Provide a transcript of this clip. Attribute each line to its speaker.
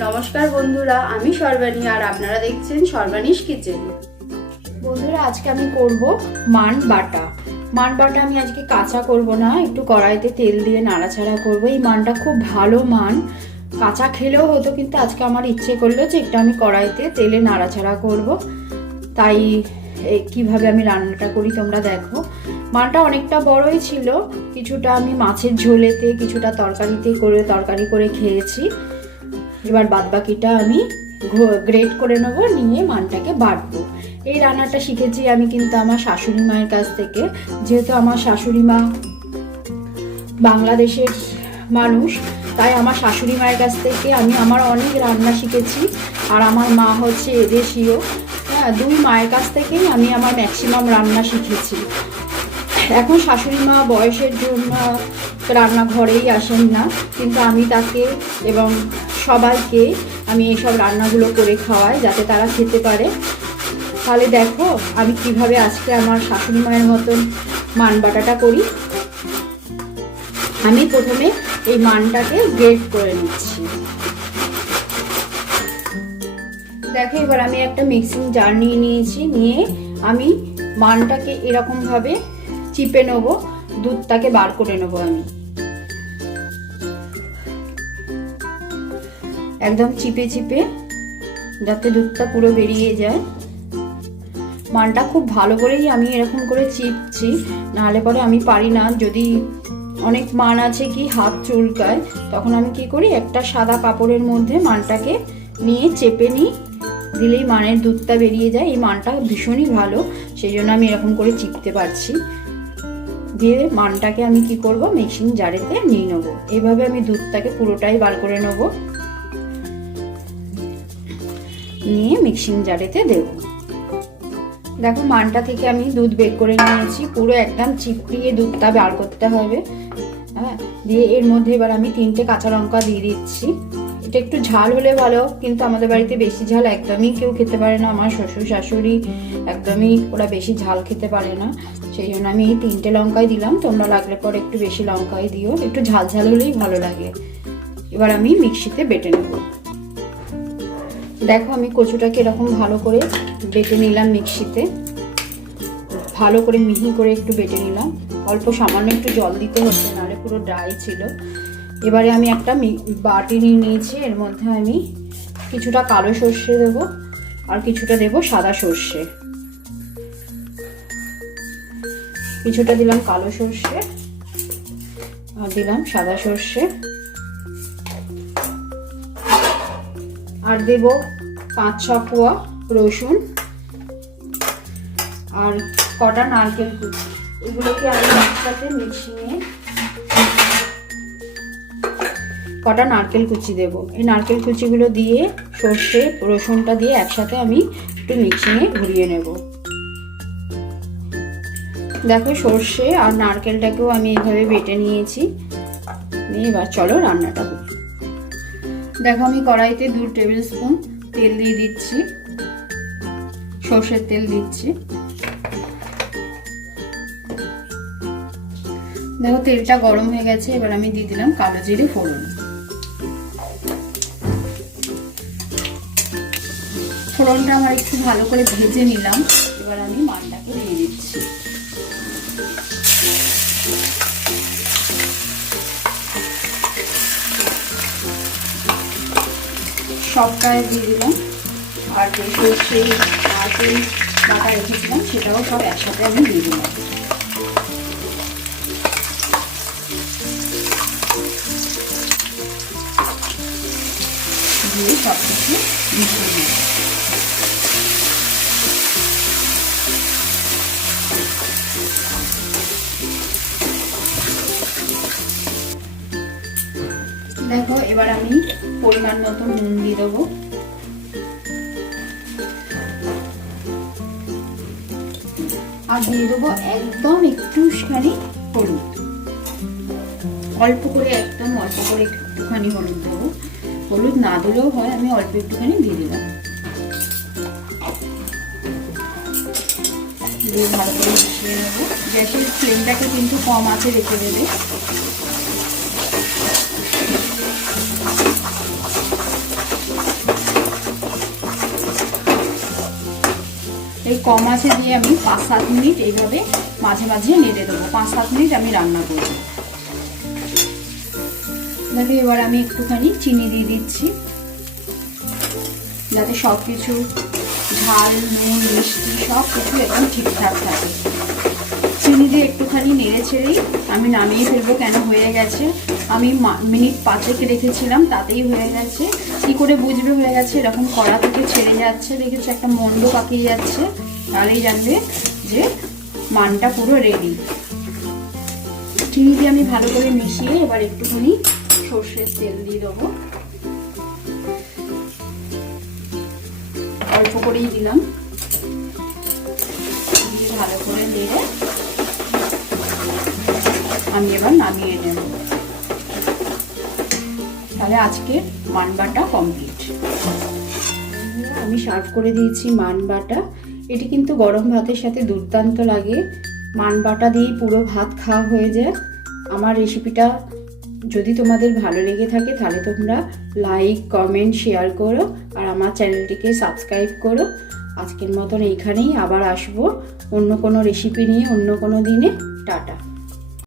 Speaker 1: নমস্কার বন্ধুরা, আমি সর্বাণী আর আপনারা দেখছেন সর্বাণীস কিচেন। বন্ধুরা, আজকে আমি করব মান বাটা। মান বাটা আমি আজকে কাঁচা করব না, একটু কড়াইতে তেল দিয়ে নাড়াচাড়া করব। এই মানটা খুব ভালো মান। কাঁচা খেলেও হতো, কিন্তু আজকে আমার ইচ্ছে করল যে একটু আমি কড়াইতে তেলে নাড়াচাড়া করব। তাই কীভাবে আমি রান্নাটা করি তোমরা দেখো। মানটা অনেকটা বড়ই ছিল, কিছুটা আমি মাছের ঝোলেতে, কিছুটা তরকারিতে করে, তরকারি করে খেয়েছি। এবার বাদবাকিটা আমি গ্রেট করে নেব, নিয়ে মানটাকে বাটবো এই রান্নাটা শিখেছি আমি কিন্তু আমার শাশুড়ি মায়ের কাছ থেকে। যেহেতু আমার শাশুড়ি মা বাংলাদেশের মানুষ, তাই আমার শাশুড়ি মায়ের কাছ থেকে আমি আমার অনেক রান্না শিখেছি। আর আমার মা হচ্ছে এদেশীয়। হ্যাঁ দুই মায়ের কাছ থেকেই আমি আমার ম্যাক্সিমাম রান্না শিখেছি। এখন শাশুড়ি মা বয়সের জন্য রান্নাঘরেই আসেন না, কিন্তু আমি তাকে এবং সবাইকে আমি এইসব রান্নাগুলো করে খাওয়াই যাতে তারা খেতে পারে। তাহলে দেখো, আমি কীভাবে আজকে আমার শাশুড়ি মায়ের মতন মান বাটাটা করি। আমি প্রথমে এই মানটাকে গ্রেট করে নিচ্ছি। দেখো, এবার আমি একটা মিক্সিং জার নিয়ে নিয়েছি, নিয়ে আমি মানটাকে এরকমভাবে চিপে নেব, দুধটাকে বার করে নেব আমি। একদম চিপে চিপে, যাতে দুধটা পুরো বেরিয়ে যায়। মানটা খুব ভালো করেই আমি এরকম করে চিপছি, নাহলে পরে আমি পারি না। যদি অনেক মান আছে কি হাত চুলকায়, তখন আমি কি করি, একটা সাদা কাপড়ের মধ্যে মানটাকে নিয়ে চেপে নিই, দিলেই মানের দুধটা বেরিয়ে যায়। এই মানটা ভীষণই ভালো সেই জন্য আমি এরকম করে চিপতে পারছি। দিয়ে মানটাকে আমি কি করব মিক্সিং জারেতে নিয়ে নেব। এইভাবে আমি দুধটাকে পুরোটাই বার করে নেব। নিয়ে মিক্সিং জারেতে দেব। দেখো মানটা থেকে আমি দুধ বের করে নিয়েছি, পুরো একদম চিপড়িয়ে দুধটা বার করতে হবে। হ্যাঁ দিয়ে এর মধ্যে এবার আমি তিনটে কাঁচা লঙ্কা দিয়ে দিচ্ছি। এটা একটু ঝাল হলে ভালো, কিন্তু আমাদের বাড়িতে বেশি ঝাল একদমই কেউ খেতে পারে না। আমার শ্বশুর, শাশুড়ি একদমই ওরা বেশি ঝাল খেতে পারে না। সেই জন্য আমি এই তিনটে লঙ্কাই দিলাম। তোমরা লাগলে পরে একটু বেশি লঙ্কাই দিও। একটু ঝাল ঝাল হলেই ভালো লাগে। এবার আমি মিক্সিতে বেটে নেব। দেখো আমি কচুটাকে এরকম ভালো করে বেটে নিলাম মিক্সিতে। ভালো করে মিহি করে একটু বেটে নিলাম। অল্প সামান্য একটু জল দিতে হচ্ছে, নাহলে পুরো ড্রাই ছিল। এবারে আমি একটা বাটি নিয়ে নিয়েছি, এর মধ্যে আমি কিছুটা কালো সর্ষে দেব আর কিছুটা দেব সাদা সর্ষে। কিছুটা দিলাম কালো সর্ষে আর দিলাম সাদা সর্ষে। আর দেব পাঁচ, ছ কোয়া রসুন আর কটা নারকেল কুচি। এগুলোকে আমি একসাথে মিশিয়ে কটা নারকেল কুচি দেব। এই নারকেল কুচিগুলো দিয়ে সর্ষে, রসুনটা দিয়ে একসাথে আমি একটু মিক্সিংয়ে ঘুরিয়ে নেব। দেখো সর্ষে আর নারকেলটাকেও আমি এইভাবে বেটে নিয়েছি। নিয়ে এবার চলো রান্নাটা করি। দেখো, আমি কড়াইতে দু টেবিল স্পুন তেল দিয়ে দিচ্ছি। সর্ষের তেল দিচ্ছি। দেখো, তেলটা গরম হয়ে গেছে, এবার আমি দিয়ে দিলাম কালো জিরে ফোড়ন। ফোড়নটা আমার একটু ভালো করে ভেজে নিলাম। এবার আমি মানটাকে দিয়ে দিচ্ছি। সবটাই দিয়ে দিলাম। আর যে সর্ষে নারকেল বাটা রেখেছিলাম, সেটাও সব একসাথে আমি দিয়ে দিলাম। দিয়ে সব কিছু মিশিয়ে দিই দেখো, এবার আমি পরিমাণ মতো নুন দিয়ে দেবো। আর দিয়ে দেবো একদম একটুখানি হলুদ। অল্প করে একদম অল্প করে একটুখানি হলুদ দেবো। হলুদ না দিলেও হয়, আমি অল্প একটুখানি দিয়ে দিলাম। দিয়ে ভালো করে মিশিয়ে নেব। গ্যাসের ফ্লেমটাকে কিন্তু কম আছে রেখে দেবে। এই কম আছে দিয়ে আমি পাঁচ সাত মিনিট এইভাবে মাঝে মাঝে নেড়ে দেবো। পাঁচ সাত মিনিট আমি রান্না করব। দেখো, এবার আমি একটুখানি চিনি দিয়ে দিচ্ছি। যাতে সব কিছু ঝাল, নুন, মিষ্টি সব কিছু একদম ঠিকঠাক থাকে। চিনি দিয়ে একটুখানি নেড়ে ছেড়েই আমি নামিয়ে ফেলব কেন হয়ে গেছে। আমি মিনিট পাঁচেক রেখেছিলাম, তাতেই হয়ে গেছে। কি করে বুঝবে হয়ে গেছে? এরকম কড়া থেকে ছেড়ে যাচ্ছে, দেখেছি? একটা মন্ড পাকিয়ে যাচ্ছে। তাহলেই জানবে যে মানটা পুরো রেডি চিনি দিয়ে আমি ভালো করে মিশিয়ে এবার একটুখানি সর্ষের তেল দিয়ে দেবো। অল্প করেই দিলাম। ভালো করে নেড়ে আমি এবার নামিয়ে নেব। তাহলে আজকে মান বাটা কমপ্লিট আমি সার্ভ করে দিয়েছি মান বাটা এটি কিন্তু গরম ভাতের সাথে দুর্দান্ত লাগে। মান বাটা দিয়েই পুরো ভাত খাওয়া হয়ে যায়। আমার রেসিপিটা যদি তোমাদের ভালো লেগে থাকে, তাহলে তোমরা লাইক কমেন্ট শেয়ার করো আর আমার চ্যানেলটিকে সাবস্ক্রাইব করো। আজকের মতন এইখানেই আবার আসব। অন্য কোনো রেসিপি নিয়ে অন্য কোনো দিনে। টাটা।